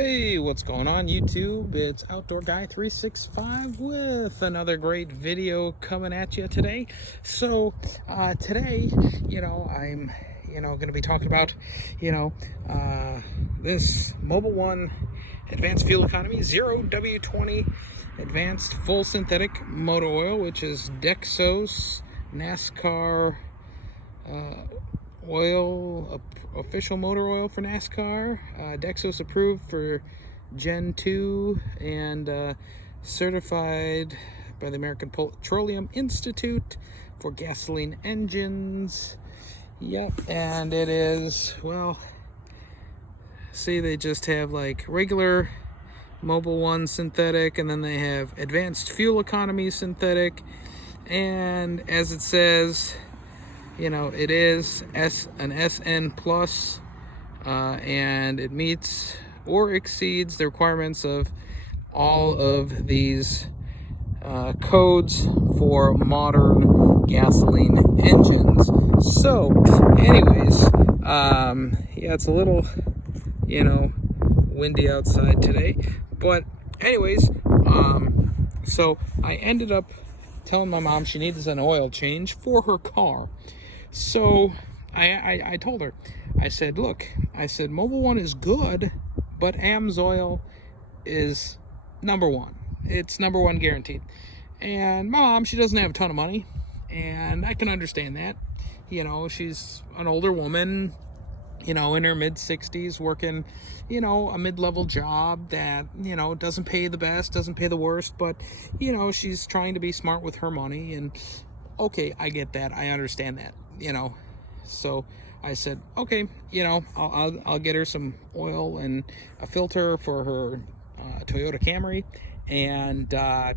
Hey, what's going on YouTube? It's Outdoor Guy 365 with another great video coming at you today. So today, I'm going to be talking about this Mobil 1 advanced fuel economy 0W-20 advanced full synthetic motor oil, which is Dexos NASCAR oil, official motor oil for NASCAR, Dexos approved for Gen 2 and certified by the American Petroleum Institute for gasoline engines. Yep, and it is, well, see, they just have like regular Mobil 1 synthetic, and then they have advanced fuel economy synthetic, and as it says, it is an SN plus, and it meets or exceeds the requirements of all of these codes for modern gasoline engines. So anyways, yeah, it's a little, windy outside today, but anyways, so I ended up telling my mom she needs an oil change for her car. So I told her, I said, look, Mobil 1 is good, but AMSOIL is number one. It's number one guaranteed. And my mom, she doesn't have a ton of money, and I can understand that. She's an older woman, in her mid-60s, working, a mid-level job that, doesn't pay the best, doesn't pay the worst, but, she's trying to be smart with her money, and okay, I get that, I understand that, so I said, okay, I'll get her some oil and a filter for her Toyota Camry, and, I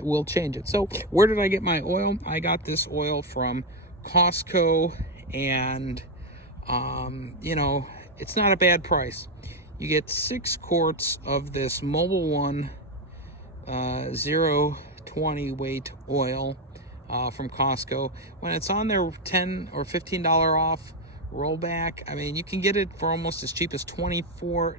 will change it. So where did I get my oil? I got this oil from Costco, and it's not a bad price. You get 6 quarts of this Mobil 1 0W-20 weight oil from Costco. When it's on their $10 or $15 off rollback, I mean, you can get it for almost as cheap as 24,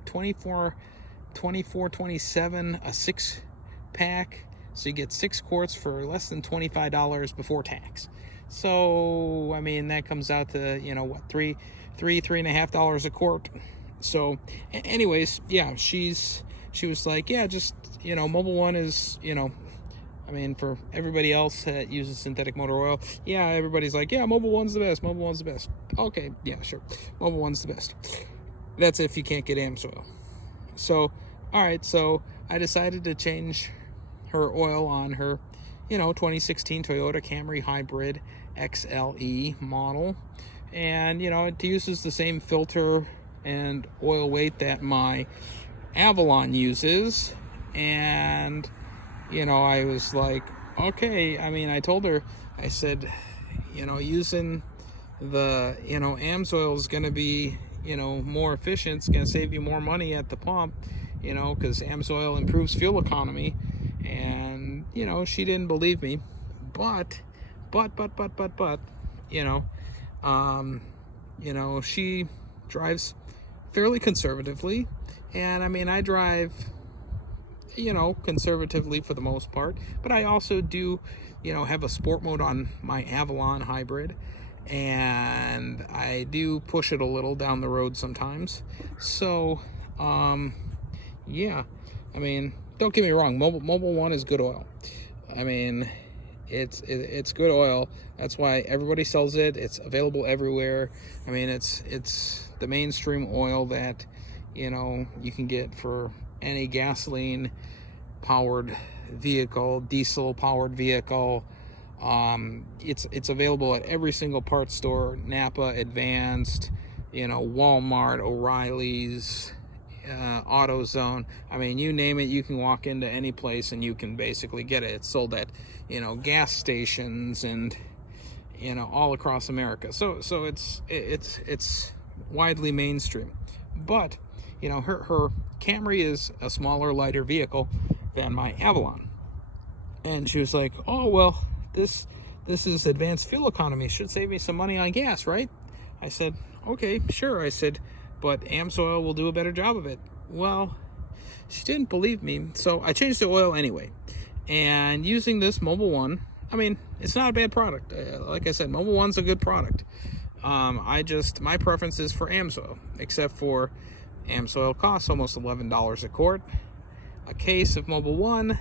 27 a 6-pack. So you get 6 quarts for less than $25 before tax. So I mean, that comes out to $3.5 a quart. So anyways, yeah, she was like, yeah, just Mobil 1 is, I mean, for everybody else that uses synthetic motor oil, yeah, everybody's like, yeah, Mobil 1's the best, Mobil 1's the best. Okay, yeah, sure, Mobil 1's the best. That's if you can't get AMSOIL. So all right, so I decided to change her oil on her 2016 Toyota Camry Hybrid XLE model, and it uses the same filter and oil weight that my Avalon uses. And I was like, okay, I mean, I told her, I said, using the AMSOIL is going to be more efficient, it's going to save you more money at the pump, because AMSOIL improves fuel economy. And she didn't believe me, but she drives fairly conservatively, and I mean, I drive conservatively for the most part, but I also do have a sport mode on my Avalon Hybrid, and I do push it a little down the road sometimes. So yeah, I mean, don't get me wrong, Mobil 1 is good oil. I mean, it's good oil. That's why everybody sells it. It's available everywhere. I mean, it's the mainstream oil that you can get for any gasoline powered vehicle, diesel powered vehicle. It's available at every single parts store, Napa, Advanced, Walmart, O'Reilly's, AutoZone. I mean, you name it, you can walk into any place and you can basically get it. It's sold at gas stations and all across America. So it's widely mainstream. But her Camry is a smaller, lighter vehicle than my Avalon, and she was like, oh well, this is advanced fuel economy, should save me some money on gas, right? I said, okay, sure. I said, but AMSOIL will do a better job of it. Well, she didn't believe me, so I changed the oil anyway. And using this Mobil 1, I mean, it's not a bad product. Like I said, Mobil 1's a good product. My preference is for AMSOIL, except for AMSOIL costs almost $11 a quart. A case of Mobil 1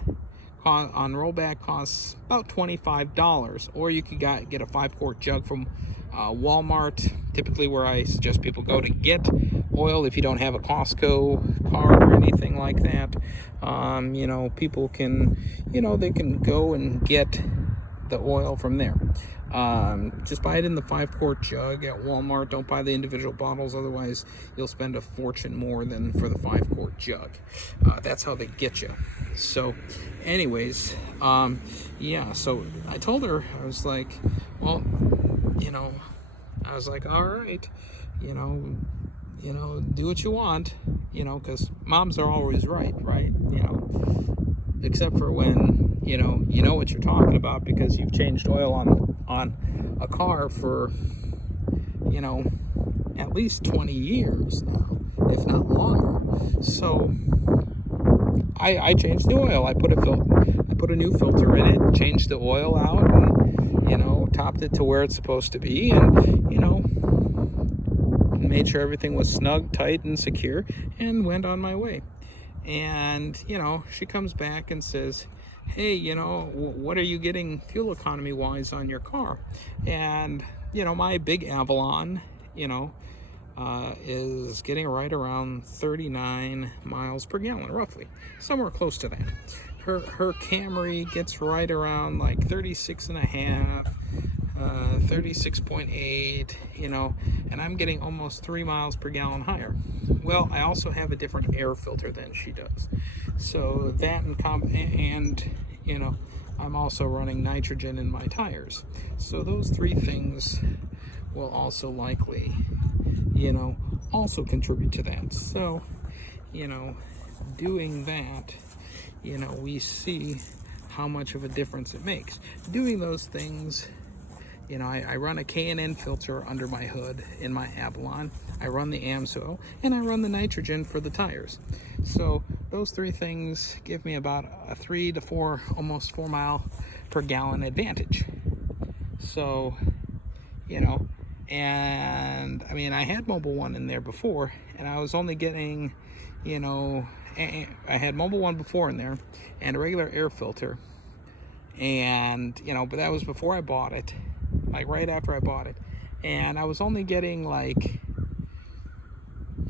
on rollback costs about $25, or you could get a 5-quart jug from Walmart, typically where I suggest people go to get oil if you don't have a Costco card or anything like that. People can, they can go and get the oil from there. Just buy it in the 5-quart jug at Walmart. Don't buy the individual bottles, otherwise you'll spend a fortune more than for the 5-quart jug. That's how they get you. So anyways, so I told her, I was like, well, I was like, all right, do what you want, because moms are always right, except for when, you know what you're talking about, because you've changed oil on a car for, at least 20 years now, if not longer. So I changed the oil. I put a new filter in it, changed the oil out, and, topped it to where it's supposed to be, and, made sure everything was snug, tight, and secure, and went on my way. And, she comes back and says, hey, what are you getting fuel economy wise on your car? And, my big Avalon, is getting right around 39 miles per gallon, roughly, somewhere close to that. Her Camry gets right around like 36 and a half, 36.8, and I'm getting almost 3 miles per gallon higher. Well, I also have a different air filter than she does. So that and I'm also running nitrogen in my tires. So those three things will also likely, also contribute to that. So, doing that, we see how much of a difference it makes. Doing those things, I run a K&N filter under my hood in my Avalon. I run the AMSOIL, and I run the nitrogen for the tires. So those three things give me about a 3 to 4, almost 4 mile per gallon advantage. So, and I mean, I had Mobil 1 in there before, and I was only getting, I had Mobil 1 before in there, and a regular air filter, and, but that was before I bought it, like right after I bought it, and I was only getting like,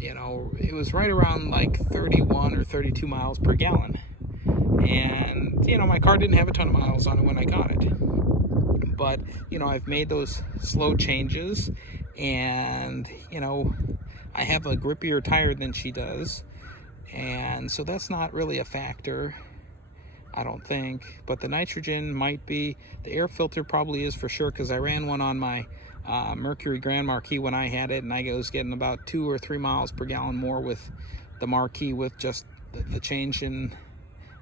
it was right around like 31 or 32 miles per gallon, and, my car didn't have a ton of miles on it when I got it. But, I've made those slow changes, and, I have a grippier tire than she does, and so that's not really a factor, I don't think. But the nitrogen might be. The air filter probably is for sure, because I ran one on my Mercury Grand Marquis when I had it, and I was getting about 2 or 3 miles per gallon more with the Marquis with just the change in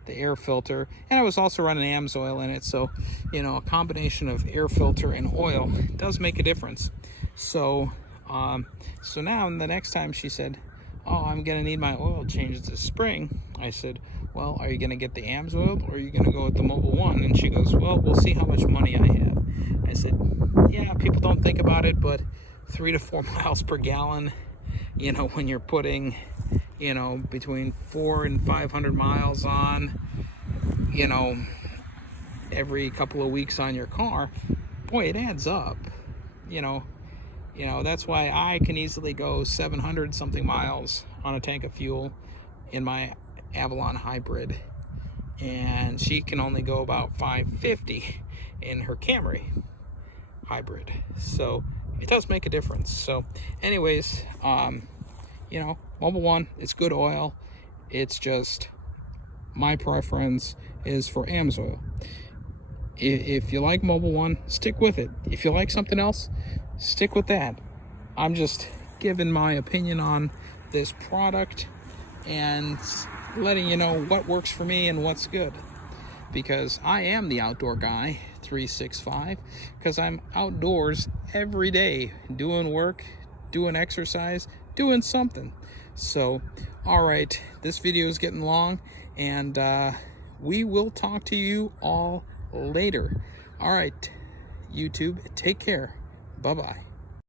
the air filter. And I was also running AMSOIL in it, so a combination of air filter and oil does make a difference. So now the next time she said, oh, I'm gonna need my oil changed this spring, I said, well, are you gonna get the AMSOIL, or are you gonna go with the Mobil 1? And she goes, well, we'll see how much money I have. I said, yeah, people don't think about it, but 3 to 4 miles per gallon, when you're putting between 400 and 500 miles on, every couple of weeks on your car, boy, it adds up. That's why I can easily go 700 something miles on a tank of fuel in my Avalon hybrid, and she can only go about 550 in her Camry hybrid. So it does make a difference. So anyways, Mobil 1, it's good oil. It's just my preference is for AMSOIL. If you like Mobil 1, stick with it. If you like something else, stick with that. I'm just giving my opinion on this product and letting you know what works for me and what's good, because I am the outdoor guy 365, because I'm outdoors every day doing work, doing exercise, doing something. So, all right, this video is getting long, and we will talk to you all later. All right, YouTube, take care. Bye-bye.